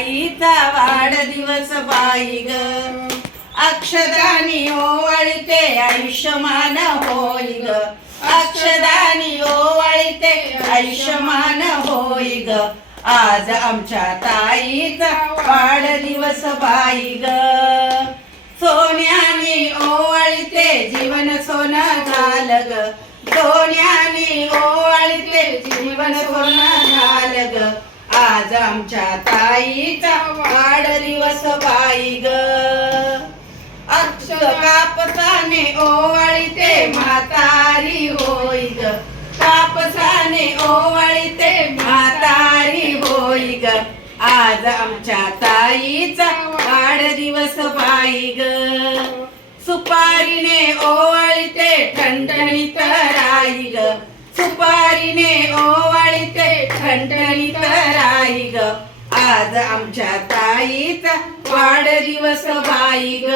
ताईचा वाढदिवस बाई ग. अक्षदानी ओवाळीते आयुष्यमान होई ग. अक्षदानी ओवाळीते आयुष्यमान होई ग. आज आमच्या ताईचा वाढदिवस बाई ग. सोन्याने ओवाळीते जीवन सोनं झालं ग. सोन्याने ओवाळीते जीवन सोनं झालं ग. आज आमच्या ताईचा वाढदिवस बाई ग. कापसाने ओवाळीते म्हातारी होई ग. कापसाने ओवाळीते म्हातारी होई ग. आज आमच्या ताईचा वाढदिवस बाई ग. सुपारीने ओवाळीते ठणठणीत राई ग. सुपारीने ओवाळीते ठणठणीत राई ग. आज आमच्या ताईचा वाढदिवस बाई ग.